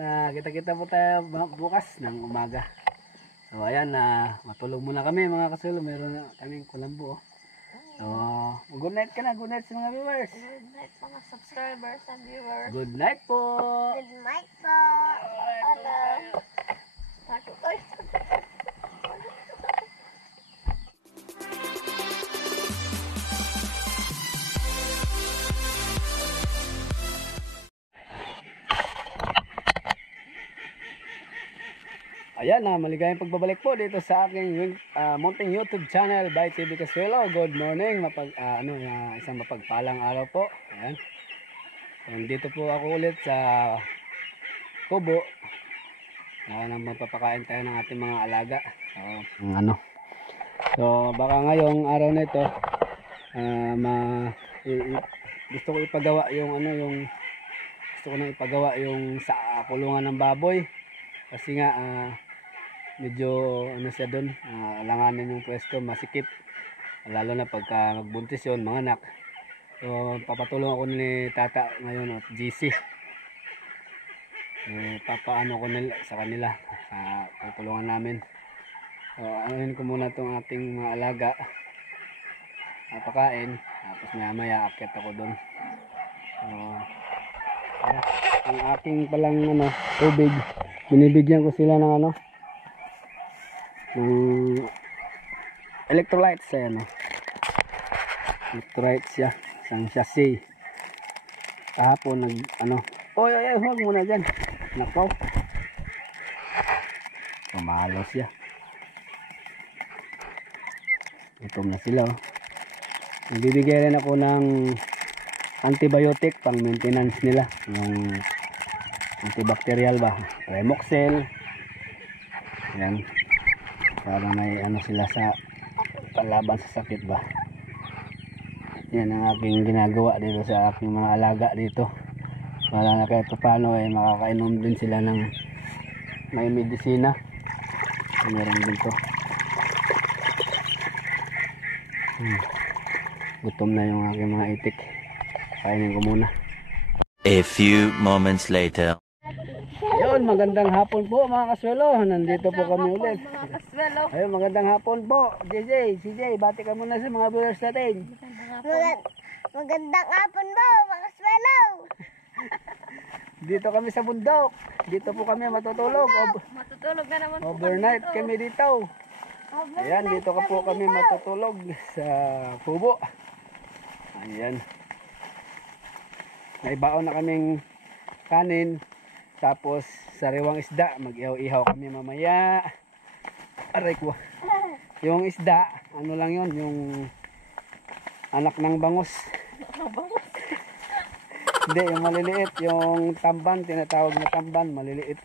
na kita-kita po tayo bukas ng umaga. So ayan, matulog muna kami mga kasulo. Meron na kaming kulambo. So good night ka na, good night sa mga viewers. Good night mga subscribers and viewers. Good night po. Good night po. Hello. Ayan na, maligayang pagbabalik po dito sa aking munting YouTube channel by TV Casuelo. Good morning, isang mapagpalang araw po. Ayan. So, dito po ako ulit sa kubo. Nang magpapakain tayo ng ating mga alaga. So baka ngayong araw na ito gusto ko ipagawa yung sa kulungan ng baboy. Kasi nga medyo siya doon, alanganin yung pwesto, masikip lalo na pagka magbuntis yun, mga anak. So papatulong ako ni tata ngayon at GC, papaano ko nila sa kanila, tutulungan namin. So anuhin ko muna itong ating mga alaga, pakain, tapos maya akyat ako doon. Ang aking palang tubig, binibigyan ko sila ng ng electrolytes. Electrolytes siya, isang sachet. Kahapon oy, huwag muna dyan, nakaw, pumalo siya. Gutom na sila. Nagbibigay rin ako ng antibiotic pang maintenance nila, yung antibacterial ba, Remoxel. Yan, para may sila sa palaban sa sakit ba. Yan ang aking ginagawa dito sa aking mga alaga dito, para na kahit paano makakainom din sila ng may medisina. Meron dito. Gutom na yung aking mga itik, kainin ko muna. A few moments later. Ayun, magandang hapon po mga kaswelo. Nandito po kami ulit. Ayun, magandang hapon po. CJ, bati ka muna sa mga viewers natin. Magandang hapon po mga kaswelo. Dito kami sa bundok. Dito po kami matutulog. Matutulog na naman po overnight kami dito. Ayan, dito po kami matutulog sa kubo. Ayan. May baon na kaming kanin, tapos sariwang isda, mag-ihaw-ihaw kami mamaya. Aray ko, yung isda lang yun, yung anak ng bangus. Hindi, yung maliliit, yung tamban, tinatawag na tamban, maliliit.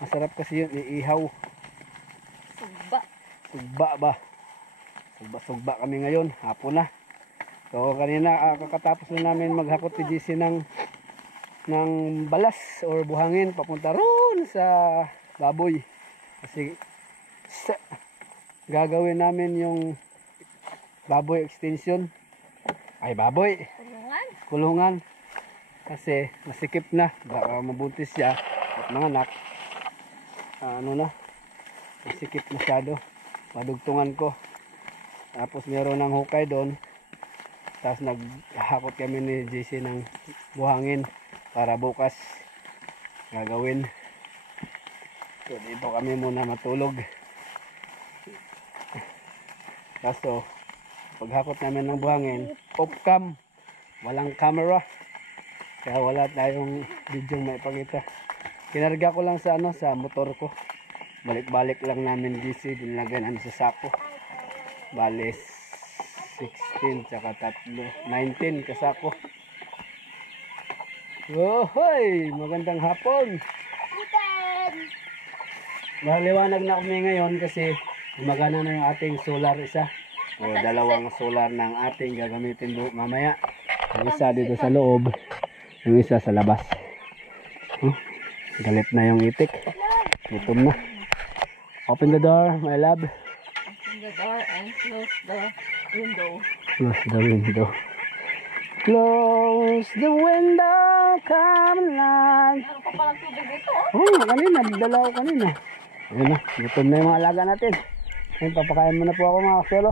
Masarap kasi yun, iihaw. Sugba kami ngayon, hapon na. So kanina kakatapos na namin maghakot ni GC ng balas or buhangin papunta roon sa baboy. Kasi gagawin namin yung baboy extension. Ay, baboy kulungan. Kasi masikip na, baka mabuntis siya at mga anak. Masikip masyado, padugtungan ko. Tapos meron ng hukay doon. Tapos naghakot kami ni JC ng buhangin para bukas gagawin. So dito kami muna matulog. Kaso paghakot namin ng buhangin, off cam, walang camera, kaya wala tayong video maipakita. Kinarga ko lang sa sa motor ko. Balik-balik lang namin JC, dinlagay namin sa sako. Balis 16 tsaka 19 kasako. Hoy, magandang hapon. Maliwanag na kami ngayon kasi gumagana na yung ating solar isa. O dalawang solar ng ating gagamitin mamaya. Yung isa dito sa loob, yung isa sa labas. Galit na yung itik. Gutom na. Open the door, my love. Open the door and close the window. Close the window. Close the window. come alive. Meron pa palang tubig dito. Oo, kanina, nagdala ko kanina. Ayun na, gutom na yung mga alaga natin. Ayun, papakain mo na po ako mga kasyelo.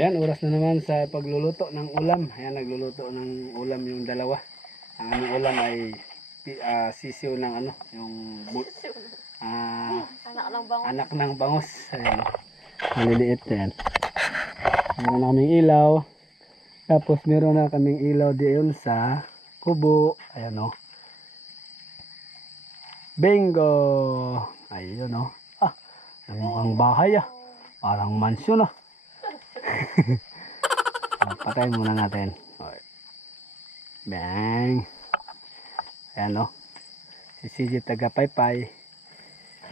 Ayan, oras na naman sa pagluluto ng ulam. Ayan, nagluluto ng ulam yung dalawa. Ang aming ulam ay sisiw ng ano, yung Anak lang bang anak ng bangus. Ayan, maliliit yan. Meron na kaming ilaw. Tapos meron na kaming ilaw diyon sa kubo. Ayan o. Bingo! Ayun o. Ang mukhang bahay Parang mansyon Patayin muna natin. Okay. Bang! Ayan o. Si CJ taga paypay.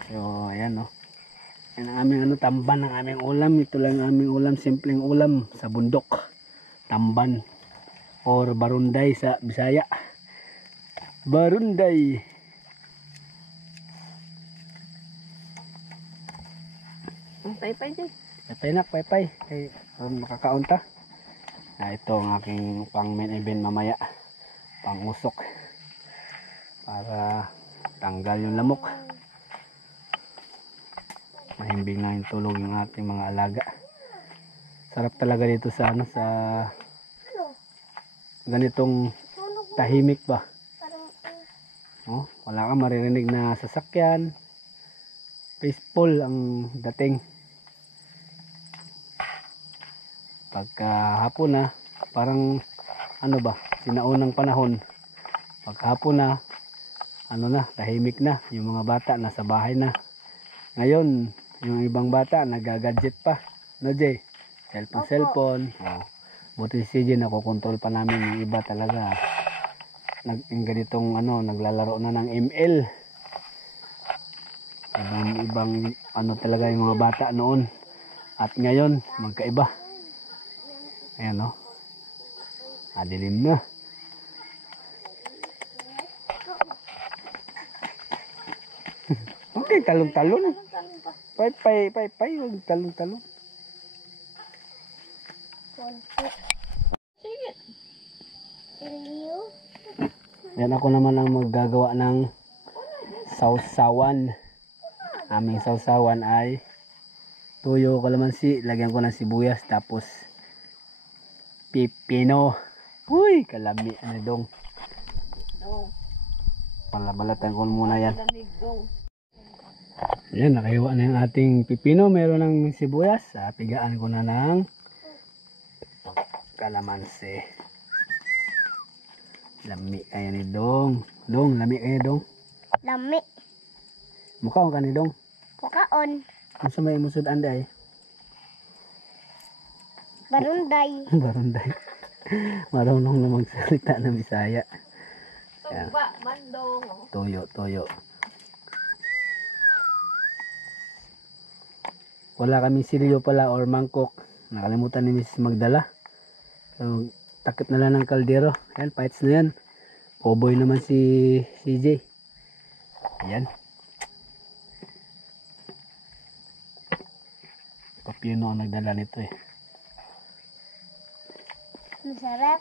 So, ayan o. Yan ang aming tamban ng aming ulam. Ito lang ang aming ulam. Simpleng ulam sa bundok. Tamban. Or barunday sa Bisaya. Barunday. paypay din? Paypay na, paypay. Ay, makakaunta. Ito ang aking pang main event mamaya. Pang usok. Para tanggal yung lamok. Mahimbing na yung tulog yung ating mga alaga. Sarap talaga dito sa sa ganitong tahimik ba. Wala kang maririnig na sasakyan. Peaceful ang dating. Pagka hapon parang ano ba, sinaunang panahon, paghapon na, ano na, tahimik na, yung mga bata nasa bahay na. Ngayon, yung ibang bata nagagadget pa, no Jay? Cellphone. Oh. Buti si CJ nakokontrol pa namin, yung iba talaga yung ganitong ano, naglalaro na ng ML. Ibang ano talaga yung mga bata noon. At ngayon, magkaiba. Ayan no. Dilim na. Okay, talong-talon. Pay, huwag talong-talon. Sige. Yan ako naman ang maggagawa ng sausawan. Aming sausawan ay tuyo, kalamansi, lagyan ko ng sibuyas, tapos pipino. Uy, kalami ano dong. Dong. Palabalatan ko muna yan. Lamig dong. Yan, nakahiwa na yung ating pipino. Meron ng sibuyas. Pigaan ko na ng kalamansi. Lami kaya ni Dong. Dong, lami kaya Dong. Lami. Mukhaon ka ni Dong. Kukaon. Ano sa may musod anday? Barunday. Barunday. Marunong na magsalita ng Bisaya. Sumba, mandong. Toyo. Wala kami silyo pala or mangkok. Nakalimutan ni Mrs. magdala. So, takip na lang ng kaldero. Ayan, fights na yan. Cowboy naman si CJ. Ayan. Papino ang nagdala nito eh. Masarap.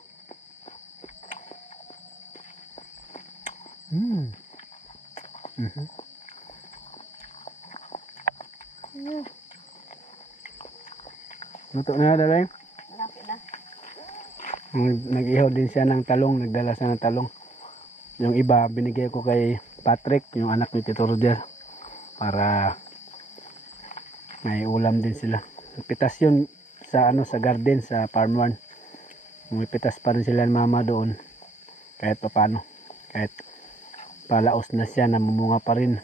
Luto na dalay. Malapit na. Nag-ihaw din siya ng talong. Nagdala siya ng talong. Yung iba binigay ko kay Patrick, yung anak ni Tito Roger, para may ulam din sila. Pitas yun sa ano, sa garden, sa farm 1. May pitas pa rin sila ng mama doon. Kahit pa paano. Kahit palaos na siya, namumunga pa rin.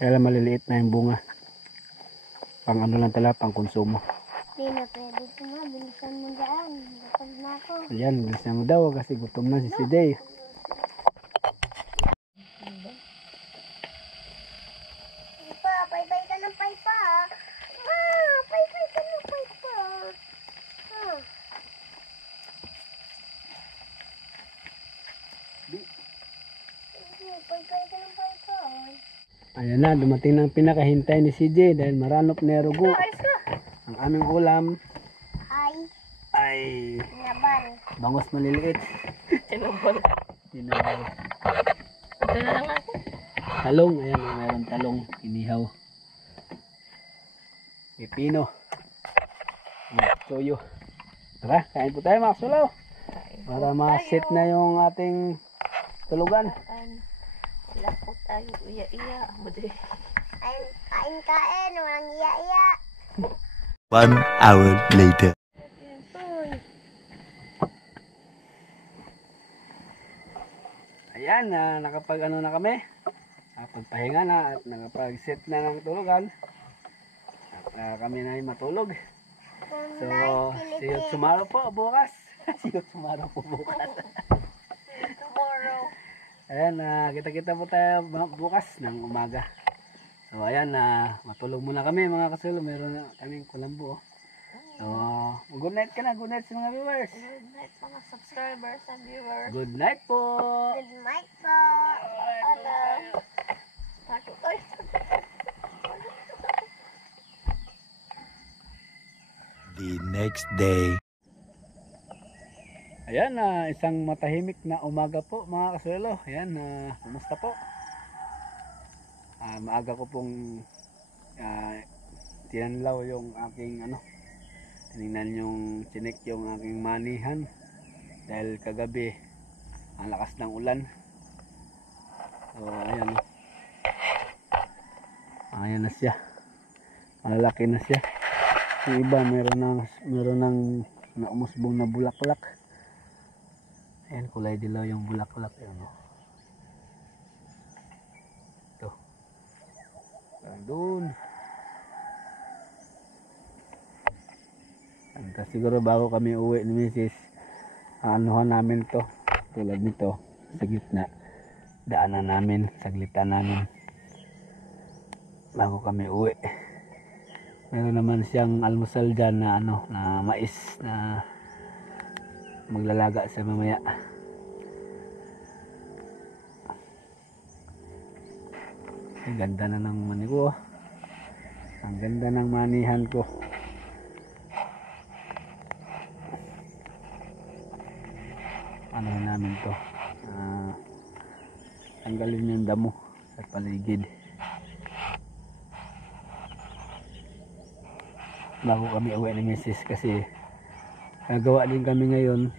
Kaya lang maliliit na yung bunga. Pang ano lang talaga, pang konsumo. Hindi na pwede ko nga. Bilisan mo dyan. Gutom na ako. Ayan, bilisan mo daw kasi gutom na si CJ. Pa, pay-pay ka ng pay-pa. Pay-pay ka ng pay-pa. Pay-pay ka ng pay-pa. Ayan na, dumating na ang pinakahintay ni CJ dahil maranop na rugo. Ang aming ulam ay Nabal. bangos maliliit. Tinabal. Tinabal. Ito na lang ako. Talong, ayan, mayroon talong, inihaw. Pipino. Toyo. Tara, kain po tayo mga sulaw. Para ma-set na yung ating tulugan. Sila po tayo. Iya-iya. Kain. Walang iya-iya. 1 hour later. Ayan, nakapag ano na kami. Nakapagpahinga na at nakapag-set na ng tulugan. At kami na ay matulog. So, see you tomorrow po bukas. See you tomorrow po bukas. Tomorrow. Ayan, kita-kita po tayo bukas ng umaga. So, ayan, matulog muna kami mga kasulo. Meron na kaming kulambo. So, good night ka na. Good night sa mga viewers. Good night mga subscribers and viewers. Good night po. Good night po. Hello. Takot tayo. The next day. Ayan, isang matahimik na umaga po mga kasulo. Ayan, kumusta po? Maaga ko pong tinanlaw yung aking ano. Tinignan yung chinek yung aking manihan. Dahil kagabi, ang lakas ng ulan. So, ayan. Ayan na siya. Malalaki na siya. Yung iba, meron ng naumusbong na bulaklak. Ayan, kulay dilaw yung bulaklak. Ayan, oh. Ito. Doon. Siguro bago kami uwi ni Mrs. Anuhan namin to. Tulad nito. Sa gitna. Daanan namin. Saglitan namin. Bago kami uwi. Meron naman siyang almusal dyan na ano, na mais na maglalaga sa mamaya. Ang ganda na ng mani ko. Ang ganda ng manihan ko. Ano namin to? Tanggalin yung damo sa paligid. Bago kami uwi ni Mrs. kasi nagawa din kami ngayon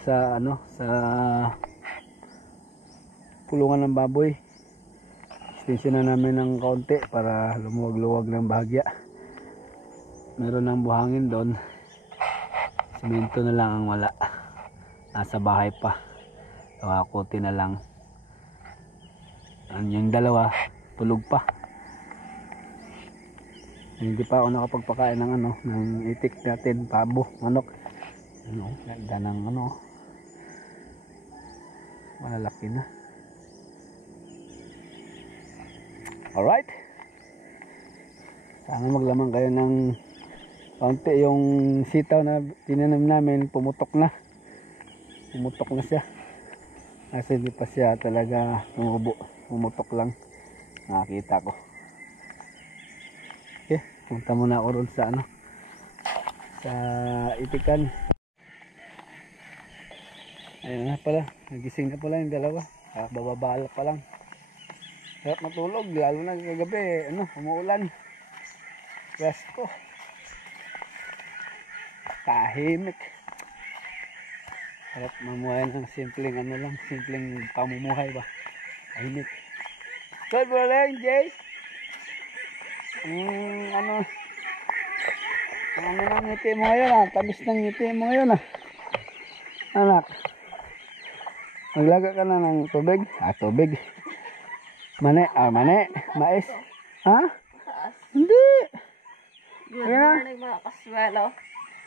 sa ano, sa kulungan ng baboy. Extension na namin ng kaunti para lumuwag-luwag ng bahagya. Meron ng buhangin doon. Simento na lang ang wala. Nasa bahay pa. Kawakuti na lang. Yung dalawa tulog pa. Hindi pa ako nakapagpakain ng ano, ng itik natin, pabo, manok. Ano, ganda ng ano. Malalaki na. Alright. Sana maglaman kayo ng kaunti. Yung sitaw na tinanim namin, pumutok na. Pumutok na siya. Kasi hindi pa siya talaga tumubo. Pumutok lang. Nakakita ko. Okay, punta muna ako ron sa ano, sa itikan. Ayun na pala, nagising na pala yung dalawa. Bababala pa lang. Sarap matulog, lalo na kagabi, ano, umuulan. Presko. Tahimik. Sarap mamuhay ng simpleng ano lang, simpleng pamumuhay ba. Tahimik. Good morning, Jay. Ano ng ngiti mo ngayon, ah? Tamis ng ngiti mo ngayon, ah. Anak, maglaga ka na ng tubig. Tubig. Mani, mani, mais. Ha? Hindi. Good morning mga kaswelo.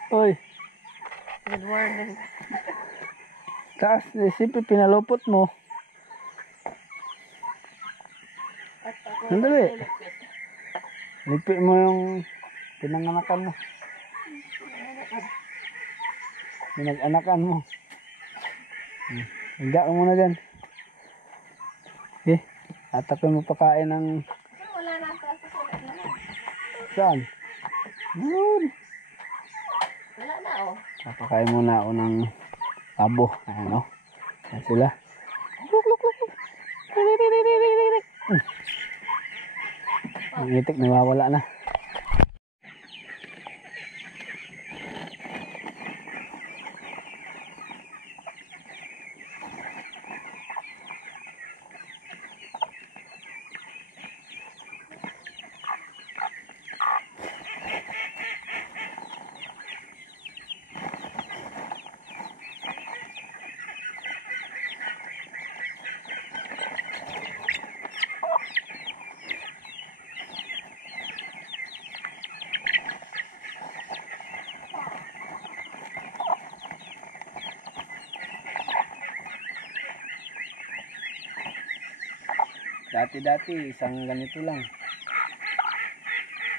Oy, Good morning. taas, siyempre pinalupot mo. At ako Sandali. nilipit. Lipi mo yung pinanganakan mo. Pinag-anakan mo. Higa ka muna dyan. Okay. Atapin mo pakain ng... Wala na ako sa sulat na. Saan? Yun. Wala na oh. Papakain muna ako ng pabo. Ayan o. Ayan sila. Luk, luk, luk, luk. Ang itik nawawala na. Dati isang ganito lang.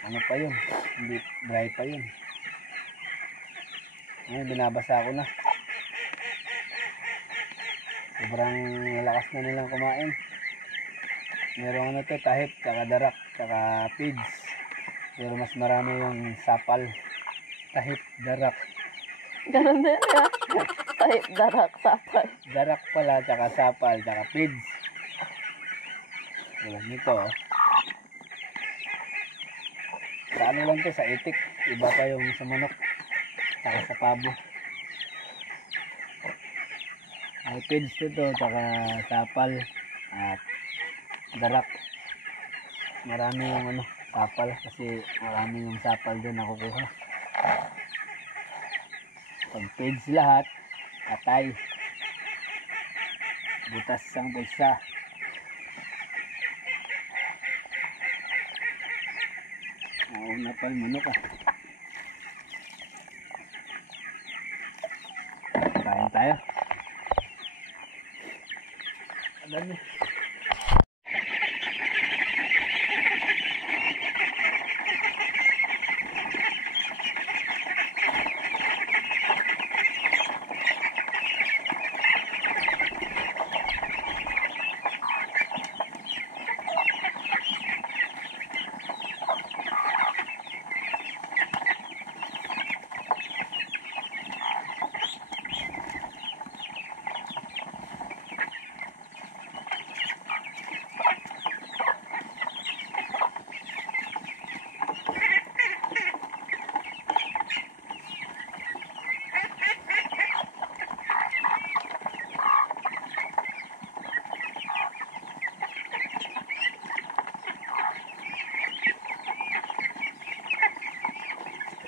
Ano pa yun? Hindi dry pa yun. Ngayon binabasa ko na. Sobrang malakas na nilang kumain. Meron ano to, tahip, tsaka darak, tsaka pids. Pero mas marami yung sapal. Tahip, darak. Ganun din ya. Tahip, darak, sapal. Darak pala, tsaka sapal, tsaka pids. Tulad nito, oh. Sa ano lang to, sa itik. Iba pa yung sa manok. Tsaka sa pabo. May pids to, tsaka sapal. At darak. Marami yung ano, sapal. Kasi marami yung sapal doon nakukuha. Pag pids lahat, atay. Butas ang bulsa. Nauna pa yung manok ah. Kain tayo. Adami.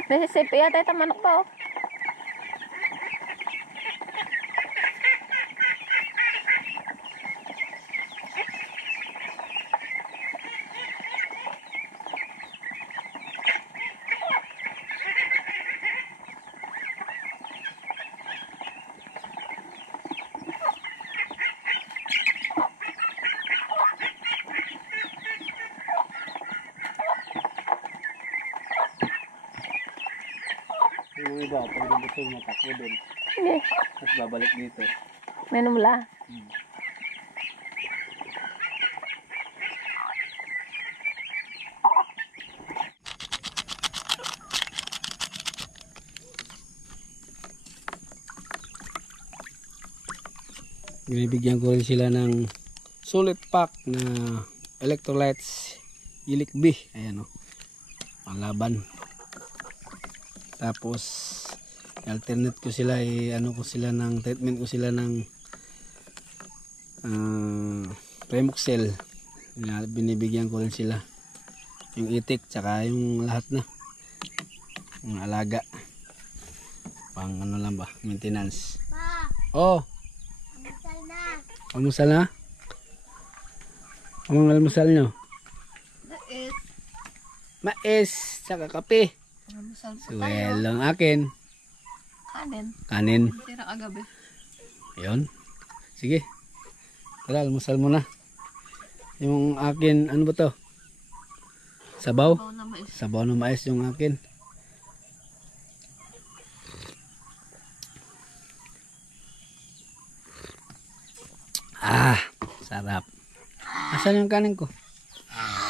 Mississippi yata ito manok pa oh. Yung iba, pag nabuto mo, takbo din. Hindi. Tapos babalik dito. Menumla. Binibigyan ko rin sila ng solid pack na electrolytes Ilik B. Ayan o. Panglaban. Tapos alternate ko sila ano ko sila ng treatment ko sila ng Premoxel. Binibigyan ko rin sila yung itik tsaka yung lahat na yung alaga pang ano lang ba maintenance. Pa, Oh, almusal na. almusal na? Anong almusal nyo? Mais tsaka kape. Almusal po Well, ang akin Kanin. kanin. Tira kagabi. Ayun. Sige. Tara, almusal muna. Yung akin, ano ba to? Sabaw? Bawa na mais. Sabaw na mais yung akin. Ah, sarap. Asan yung kanin ko?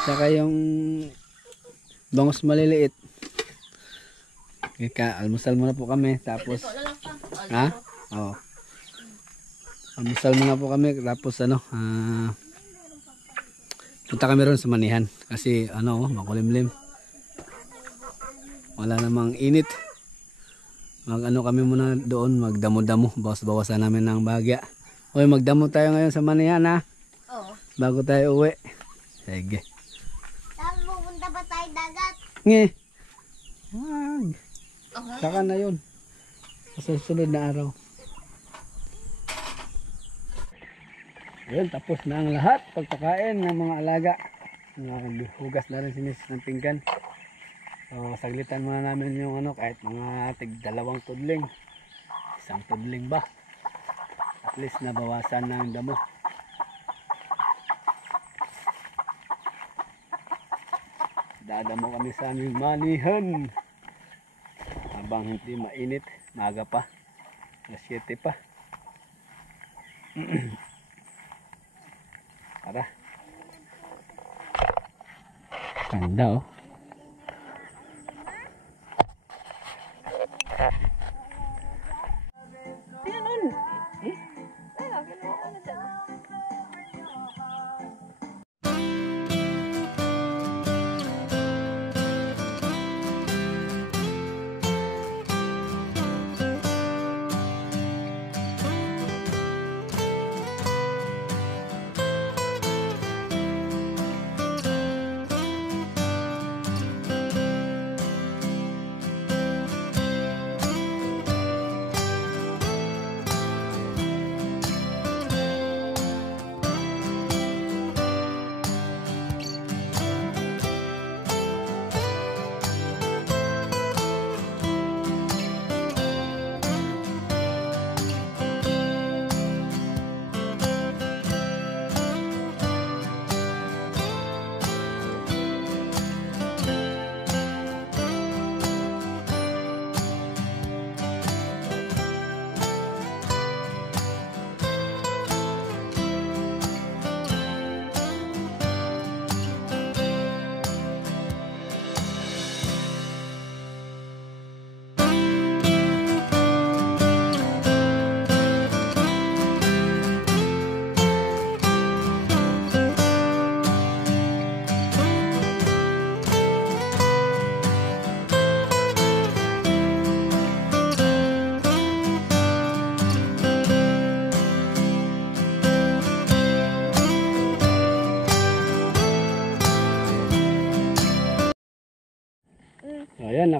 Saka yung bangus maliliit. Kaya almusal muna po kami. Tapos, ha? Oo. Almusal muna po kami. Tapos ano, punta kami ron sa manihan. Kasi ano, makulimlim. Wala namang init. Mag ano kami muna doon, magdamo-damo. Bawas-bawasan namin ng bagya. Hoy, magdamo tayo ngayon sa manihan ha. Oo. Bago tayo uwi. Sige. Tapos pupunta pa tayo dagat. Nge. Wag. Saka na yun. Sa susunod na araw. Yun, tapos na ang lahat. Pagpakain ng mga alaga. Hugas na rin si Mrs. ng pinggan. Saglitan muna namin yung ano, kahit mga tig-2 tudling. 1 tudling ba? At least nabawasan ng damo. Dadamo kami sa aming manihan. Habang hindi mainit, maaga pa. Alas 7 pa. Tara. Ganda oh.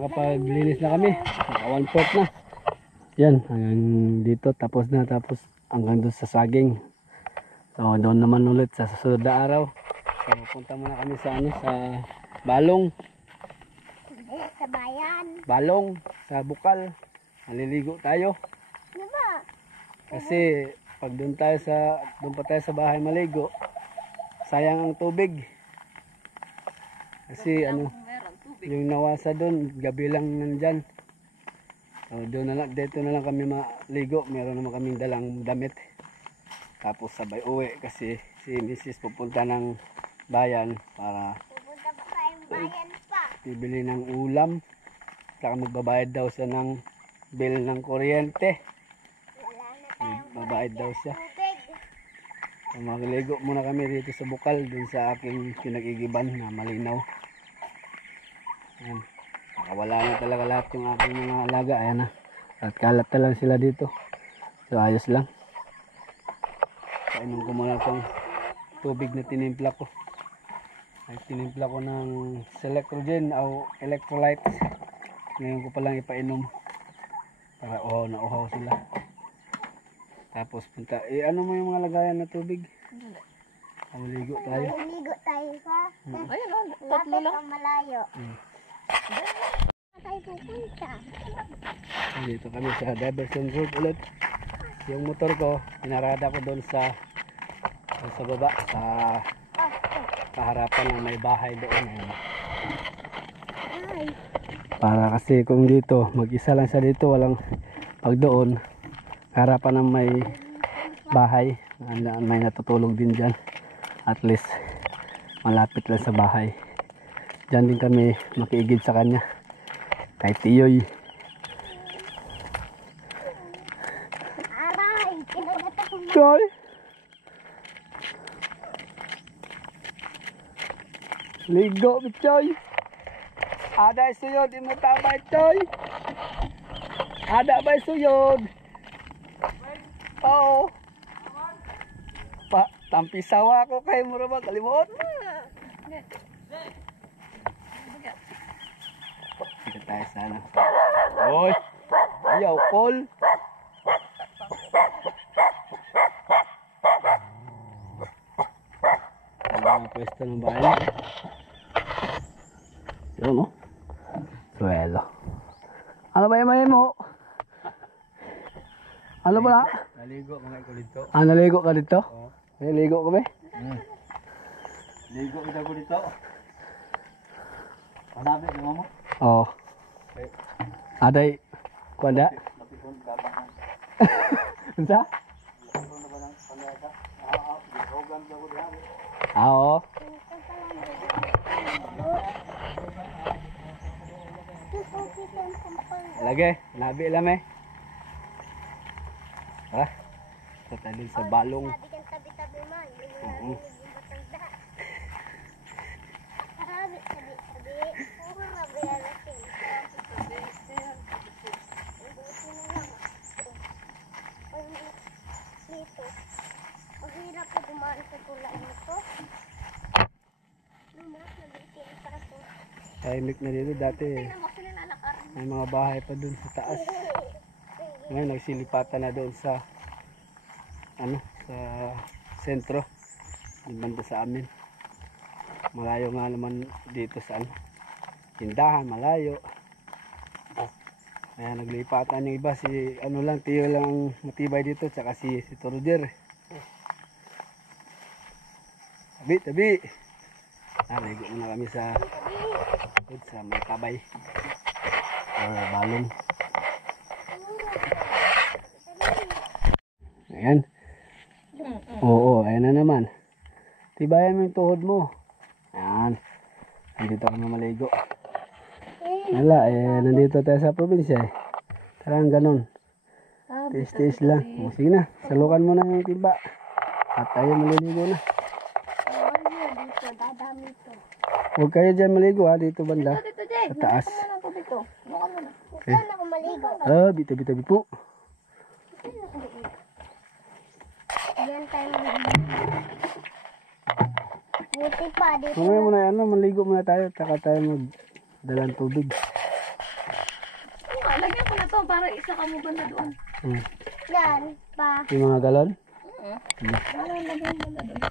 nakapaglinis na kami. Naka 1/4 na. Yan, hanggang dito tapos na, tapos hanggang doon sa saging. So doon naman ulit sa susunod na araw. So punta muna kami sa ano, sa Balong. Sa bayan. Balong, sa Bukal. Maliligo tayo. Ano ba? Kasi pag doon pa tayo sa bahay maligo, sayang ang tubig. Kasi ano, Meron tubig. yung nawasa doon, gabi lang nandyan. So, doon na lang, dito na lang kami maligo. Meron naman kaming dalang damit. Tapos sabay uwi kasi si Mrs. pupunta ng bayan para Pupunta pa tayong bayan pa. bibili ng ulam. Saka magbabayad daw siya ng bill ng kuryente. Wala na tayong Babayad daw siya. tubig. So, magligo muna kami dito sa Bukal, dun sa aking pinag-igiban na malinaw. Ayan. Wala na talaga lahat yung aking mga alaga. Ayan na. At kalat na lang sila dito. So ayos lang. Kainom ko muna itong tubig na tinimpla ko. Ay tinimpla ko ng Selectrogen o electrolytes. Ngayon ko palang ipainom. Para uhaw na uhaw sila. Tapos punta. Ano mo yung mga lagayan na tubig? Maligo tayo. Maliligo tayo sa Ayun o, tatlo lapit lang. o malayo. Hmm. Saan tayo pupunta? Dito kami sa diversion road ulit. Yung motor ko, pinarada ko doon sa baba, sa kaharapan ng may bahay doon. Ayan. Ay, Para kasi kung dito, mag-isa lang siya dito, walang pag doon, harapan ng may bahay, may natutulog din dyan. At least, malapit lang sa bahay. Dyan din kami makiigib sa kanya. Kay Tiyoy. aray, kinagat ako na. Tiyoy! Ligo, Tiyoy! Ada suyod, di mo tabay, Tiyoy! Ada ba suyod? Oo. Tampisawa ko kay mo ba kalimot? Sige tayo sana. Oy! Ayaw, Paul! Ano ang pwesto ng bahay? Yun, no? Suelo. Ano ba yung mahin mo? Ano ba na? Naligo mga ko dito. Naligo ka dito? Oo. Naligo ka ba? Ligo kita ko dito. Hanapin mo mo. Oo. Aday, kuanda? Unsa? Oo. Lagi, nabi lang eh. Tara. Punta din sa Balong. Sabi kang tabi-tabi man. Oo. Yung matanda. Sabi. Puro sabi yan natin. Dito. Mahirap na dumaan sa tulay nito. Lumas na bitin para po. Tahimik na dito dati eh. Ako sila lalakaran. May mga bahay pa dun sa taas. Ngayon nagsilipatan na doon sa sa sentro. Yung banda sa amin. Malayo nga naman dito sa tindahan, malayo. Kaya naglipatan yung iba, si lang, Tiyo lang ang matibay dito, tsaka si Torder. Tabi. Naligo muna kami sa may kabay. Balong. Ayan. Oo, ayan na naman. Tibayan mo yung tuhod mo. Ayan. Nandito kami maligo. Wala, nandito tayo sa probinsya eh. Parang ganun. Tiis-tiis lang. O, sige na, salukan mo na yung timba. At tayo maliligo na. Dito, dadami ito. Huwag kayo dyan maligo ha, dito banda. Dito, Jay. Sa taas. Ano ang tubig to? Bukan mo na. Saan ako maligo? Bitabi po. Diyan tayo maligo. Buti pa, dito. Mamaya muna maligo muna tayo. Taka tayo magdalang tubig. to para isa ka mo banda doon. Hmm. Yan pa. Yung mga galon. Wala lagay mo na doon.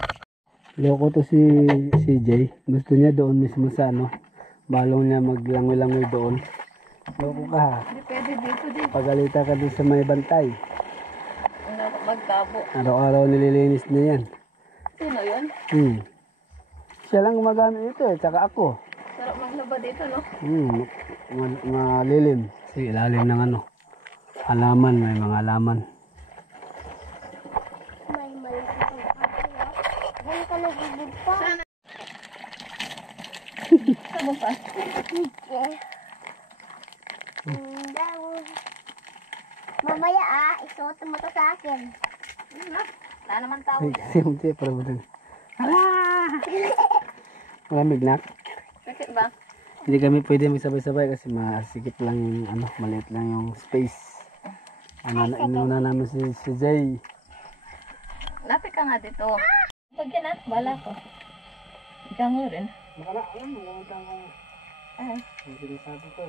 Loko to si CJ. Gusto niya doon mismo sa ano. Balong niya maglangoy-langoy doon. Loko ka ha. Hindi pwede dito din. Pagalita ka doon sa may bantay. Magtabo. Araw-araw nililinis na yan. Sino yun? Siya lang gumagamit ito eh. Tsaka ako. Sarap maglaba dito, no? Malilim. Kasi ilalim ng ano. Halaman. May mga halaman. May malaki pang kapila. Diyan ka nagigib pa. Saan pa? Daw. Mamaya isuot mo to sa akin. Wala naman tao Ay, dyan. kasi hindi. Parang doon. Hala! Malamig na. Bakit ba? Hindi kami pwede magsabay-sabay kasi masikip lang yung ano, maliit lang yung space. Inuna namin si Jay. Lapit ka nga dito. Pag yan bala ko. Ikaw nga rin. Baka na, alam mo, gamitan ko. Ay. Yung sinasabi ko.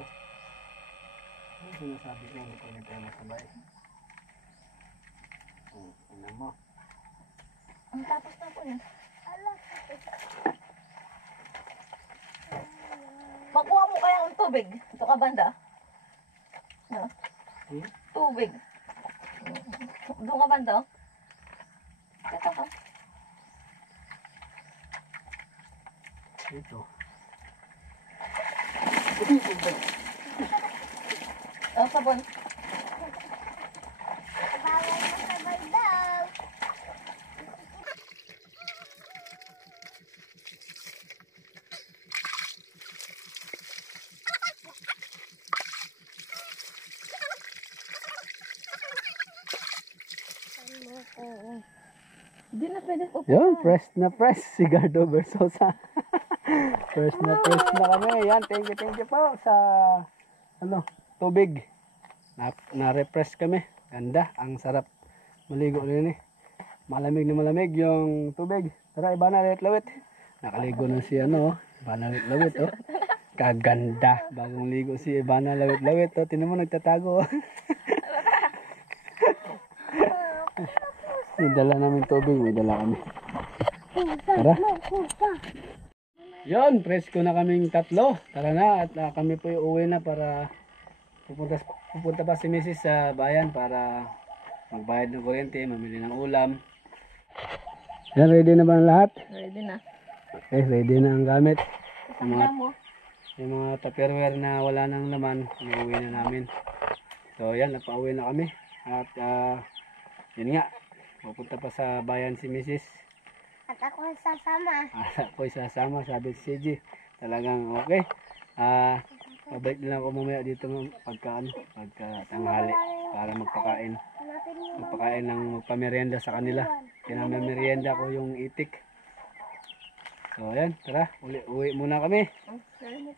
Yung sinasabi ko, hindi pwede tayo masabay. Ano mo? Ang tapos na po yun. Makuha mo kaya ang tubig. Ito ka banda. No? Tubig. Doon ka banda. Ito ka. Ito. Sabon. Bawal masabay daw. Hindi na pwede po. Yun, press na press. Si Gardo Versosa. Press na kami. Yan, thank you po sa ano, tubig. Na-repress kami. Ganda, ang sarap maligo rin eh. Malamig na malamig yung tubig. Tara, iba na lit lawit. Nakaligo na si ano, Ivana Lawit Lawit oh. Kaganda. Bagong ligo si Ivana Lawit Lawit oh. Tinan mo nagtatago oh. May dala namin tubig, may dala kami. Tara. Yon, presko na kaming tatlo. Tara na at kami po uuwi na para pupunta pa si Mrs. sa bayan para magbayad ng kuryente, mamili ng ulam. Yan, ready na ba ang lahat? Ready na. Okay, ready na ang gamit. Isang mo. Yung mga tupperware na wala nang laman, iuwi na namin. So yan, napauwi na kami. At yun nga, pupunta pa sa bayan si Mrs. At ako sasama. Ako'y sasama, sabi si CJ. Talagang okay. Mabait na lang ako mamaya dito pagka tanghali para magpakain. Hanapin mo. Magpakain ng magpamerienda sa kanila. Pinamerienda ko yung itik. So ayan, tara, uwi muna kami.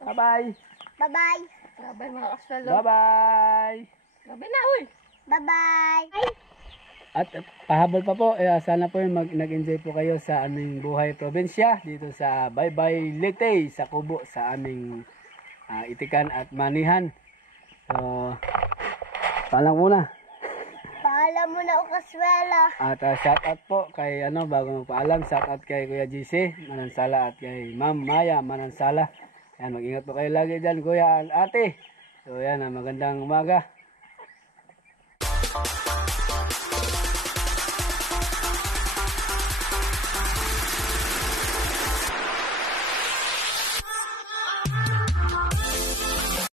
Bye-bye. Bye-bye. Bye-bye mga kaswelo. Bye-bye. Gabi na, uy. Bye-bye. At pahabol pa po, sana po nag-enjoy po kayo sa aming buhay probinsya dito sa Baybay Leyte, sa Kubo, sa aming Itikan at Manihan. So, paalam muna. Paalam mo na, Ukaswela. At shout out po kay bago magpaalam, shout out kay Kuya GC Manansala at kay Ma'am Maya Manansala. Yan, mag-ingat po kayo lagi dyan, Kuya at Ate. So yan, magandang umaga.